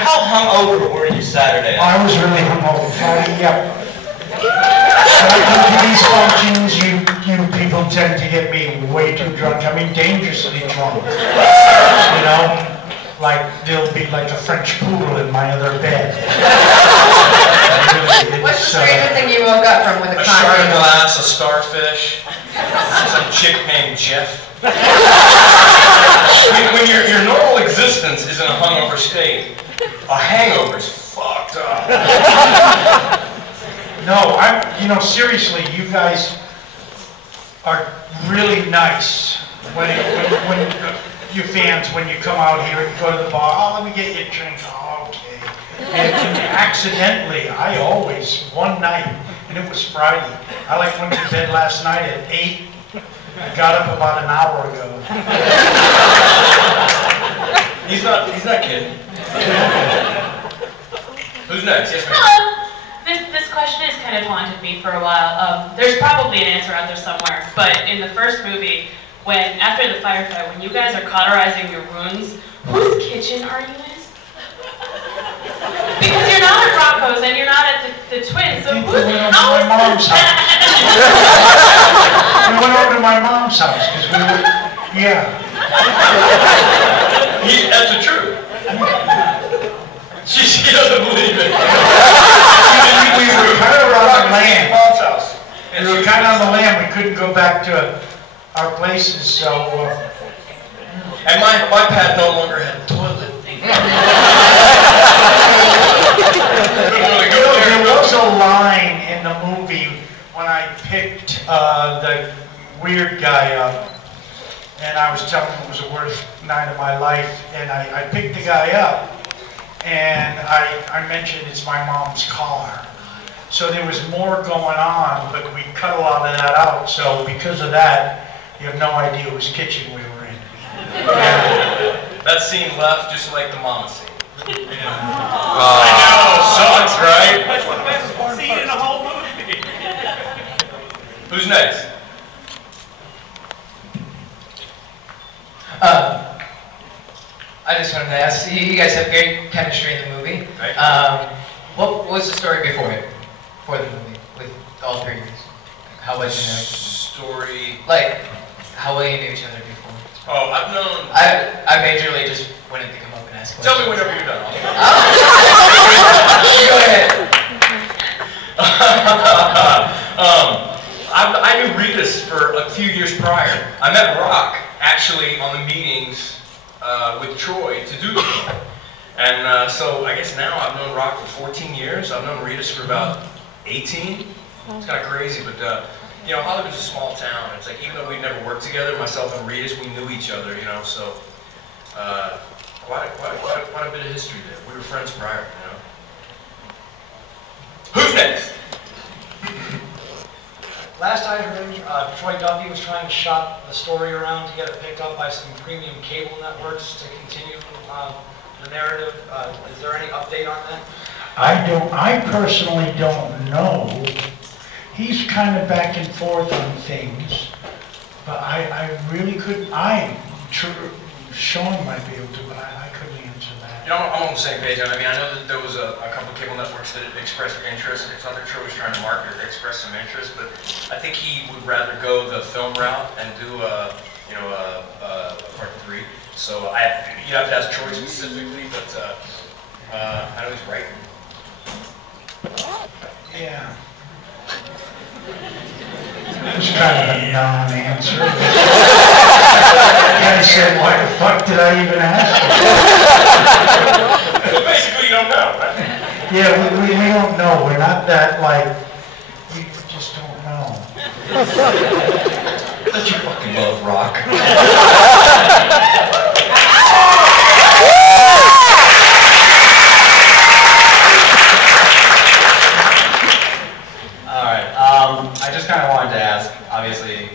how hungover were you Saturday? I was really hungover Friday, yep. So I go to these functions, you people tend to get me way too drunk. I mean, dangerously drunk. You know? Like, there'll be like a French poodle in my other bed. Really, what's the strangest thing you woke up from with a shard of glass, a starfish, some chick named Jeff. when your normal existence is in a hungover state, a hangover's fucked up. No, seriously, you guys are really nice. When you fans, when you come out here and go to the bar, oh, let me get you a drink. Oh, okay. And accidentally, I always, one night, and it was Friday, I went to bed last night at 8. I got up about an hour ago. He's not kidding. Who's next? Yes, ma'am. Hello. This question has kind of haunted me for a while. There's probably an answer out there somewhere, but in the first movie, after the firefight, when you guys are cauterizing your wounds, whose kitchen are you in? Because you're not at Rocco's and you're not at the Twins, so who's my mom's house. We went over to my mom's house because we were, yeah. That's the truth. She doesn't believe it. We were kind of on the land. Mom's house. We were kind of on the land. We couldn't go back to our places, so. And my pad no longer had a toilet. There was a line in the movie when I picked the weird guy up, and I was telling him it was the worst night of my life, and I picked the guy up, and I mentioned it's my mom's car. So there was more going on, but we cut a lot of that out, so because of that, you have no idea whose kitchen we were in. That scene left just like the mama scene. I know, sucks, right? That's the best scene in the whole movie. Who's next? I just wanted to ask, you guys have great chemistry in the movie. Right. What was the story before the movie, with all three of you? How was it? Story? How well you knew each other before? Oh, I've known... I majorly just wanted to come up and ask questions. Tell me whenever you're done. Go ahead. I knew Ritas for a few years prior. I met Rock, actually, on the meetings with Troy to do the film. And so I guess now I've known Rock for 14 years. I've known Ritas for about 18. It's kind of crazy, but Hollywood's a small town. It's like, even though we'd never worked together, myself and Ritas, we knew each other, so quite a bit of history there. We were friends prior, Who's next? Last I heard, Troy Duffy was trying to shop the story around to get it picked up by some premium cable networks to continue the narrative. Is there any update on that? I personally don't know. He's kind of back and forth on things, but I really couldn't. Sean might be able to, but I couldn't answer that. I'm on the same page. I mean, I know that there was a couple of cable networks that expressed interest. It's not that Troy was trying to market it, express some interest, but I think he would rather go the film route and do a part 3. So you have to ask Troy specifically, but I know he's writing. Yeah. It was kind of a non-answer. I said, why the fuck did I even ask you? Well, basically, you don't know, right? Yeah, we don't know. We're not that, we just don't know. Let you fucking love Rock. I just kind of wanted to ask, obviously,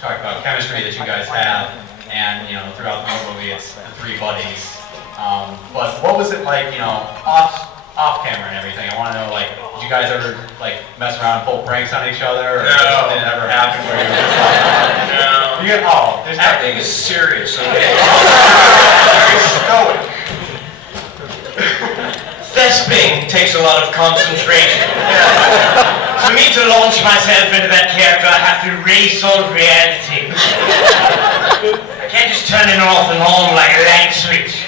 talk about chemistry that you guys have, and, throughout the movie, it's the 3 buddies. But what was it like, off camera and everything? I want to know, did you guys ever, mess around and pull pranks on each other? Or something that ever happened where you were just no. There's acting is serious, okay? Very stoic. a lot of concentration. For me to launch myself into that character, I have to erase all reality. I can't just turn it off and on like a light switch.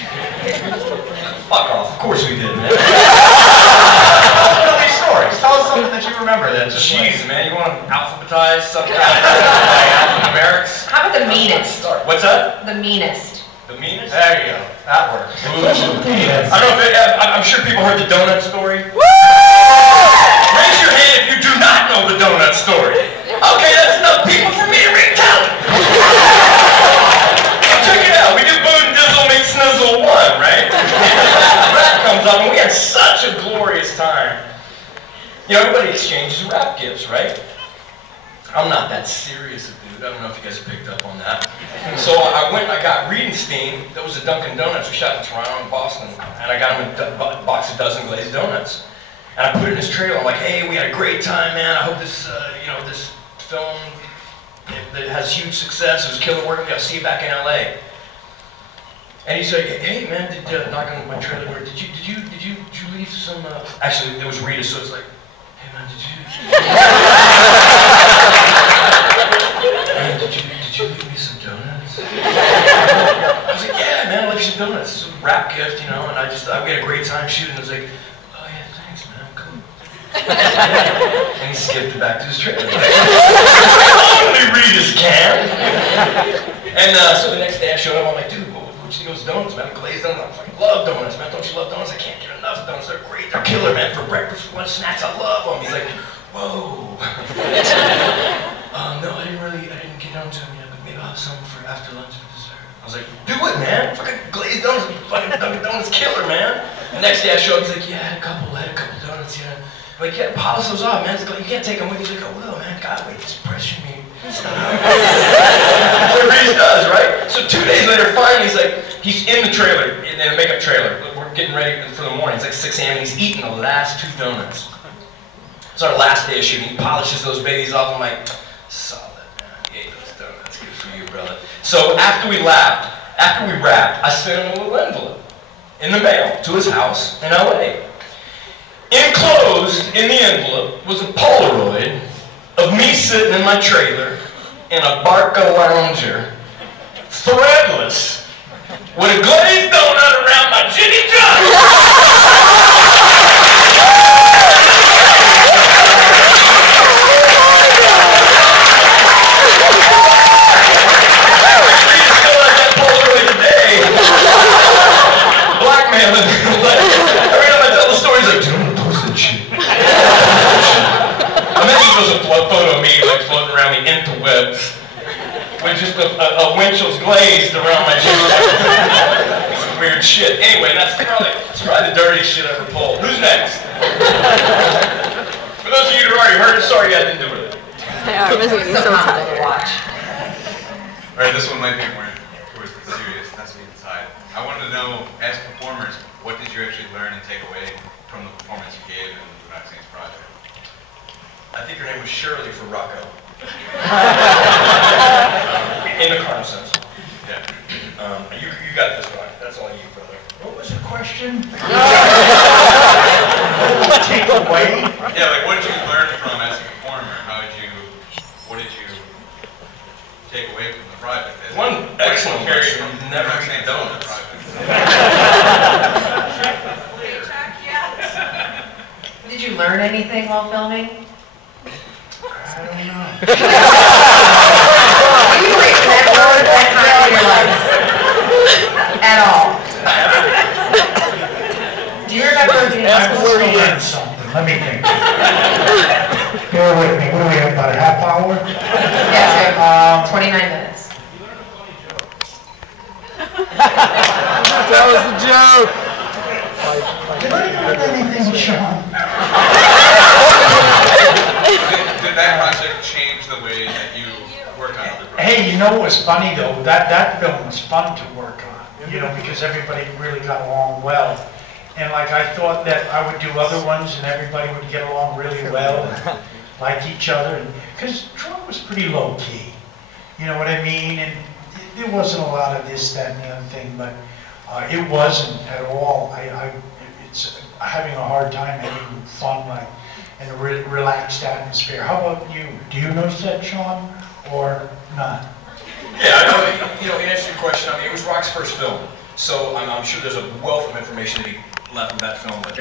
Fuck off. Of course we did, man. Tell us these stories. Tell us something that you remember that just Jeez, man, you want to alphabetize something by alphanumerics? How about the meanest? What's that? The meanest. The meanest? There you go. That works. I don't know if I'm sure people heard the donut story. Raise your hand if you do not know the donut story. Okay, that's enough people for me to retell it. Check it out. We do Boondizzle McSnizzle 1, right? Rap comes up, and we had such a glorious time. You know, everybody exchanges rap gifts, right? I'm not that serious a dude. I don't know if you guys picked up on that. So I got Riedenstein. That was a Dunkin' Donuts. We shot in Toronto and Boston. And I got him a box of dozen glazed donuts. And I put it in his trailer. I'm like, hey, we had a great time, man. I hope this, this film that has huge success. It was killer work. I'll see you back in LA. And he's like, hey, man, knock on my trailer door. Did you leave some? Actually, it was Rita, so it's like, hey, man, did you leave me some donuts? I was like, yeah, man, I left you some donuts. It's a rap gift, you know, and we had a great time shooting. I was like, oh, yeah, thanks, man, cool. And he skipped it back to his trailer. Only Rita's can. And so the next day I showed up, I'm like, dude, what'd you think of those donuts, man? Glazed donuts. I fucking love donuts, man. Don't you love donuts? I can't get enough donuts. They're great. They're killer, man. For breakfast, for lunch, snacks, I love them. He's like, whoa. No, I didn't get down to them yet, but maybe I'll have some for after lunch for dessert. I was like, do it, man. Fucking glazed donuts, fucking Dunkin' Donuts killer, man. The next day I showed up, he's like, yeah, I had a couple donuts, yeah. I'm like, yeah, polish those off, man. You can't take them with you. He's like, oh, well, man, God, wait, just pressure me. Stop. That's what Reese does, right? So 2 days later, finally, he's in the trailer, in the makeup trailer. We're getting ready for the morning. It's like 6 a.m. and he's eating the last 2 donuts. It's our last day of shooting. He polishes those babies off. I'm like, solid, man. You ate those donuts. Good for you, brother. So after we wrapped, I sent him a little envelope in the mail to his house in LA. Enclosed in the envelope was a Polaroid of me sitting in my trailer in a Barca lounger, threadless, with a glazed donut around my Jimmy John. Blackmailing. Every time I tell the story, he's like, dude, don't post that shit. And then he shows a photo of me floating around the interwebs with just a Winchell's glazed around my chin. Some weird shit. Anyway, that's probably the dirtiest shit I ever pulled. Who's next? For those of you who already heard it, sorry I didn't do it. Yeah, this is so hard to watch. Alright, this one might be more towards the serious, not so inside. I wanted to know, as performers, what did you actually learn and take away from the performance you gave in the Boondock Saints project? I think your name was Shirley for Rocco. In the carnal sense. Yeah. You got this one. That's all you, brother. What was the question? Take away? Yeah, like what did you learn from as a performer? What did you take away from the project? One excellent carry question. from Never Boondock eat Saints donuts. project. Did you learn anything while filming? I don't know. Do you remember that time in your life? At all? Do you remember getting I must have learned something. Let me think. Bear with me. What do we have, about a half hour? Yeah, sure. 29 minutes. That was the joke. Did I learn anything, Sean? Did that project change the way that you work on other projects? Hey, you know what was funny though? That film was fun to work on, because everybody really got along well. And like I thought that I would do other ones and everybody would get along really well and like each other. And because Troy was pretty low key, you know what I mean? And there wasn't a lot of this, that, and the other thing, but it wasn't at all. having a hard time having fun, like, in a relaxed atmosphere. How about you? Do you notice that, Sean, or not? Yeah, I know, in answer to your question, I mean, it was Rock's first film, so I'm sure there's a wealth of information that he left with that film. But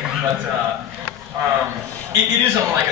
it is unlike a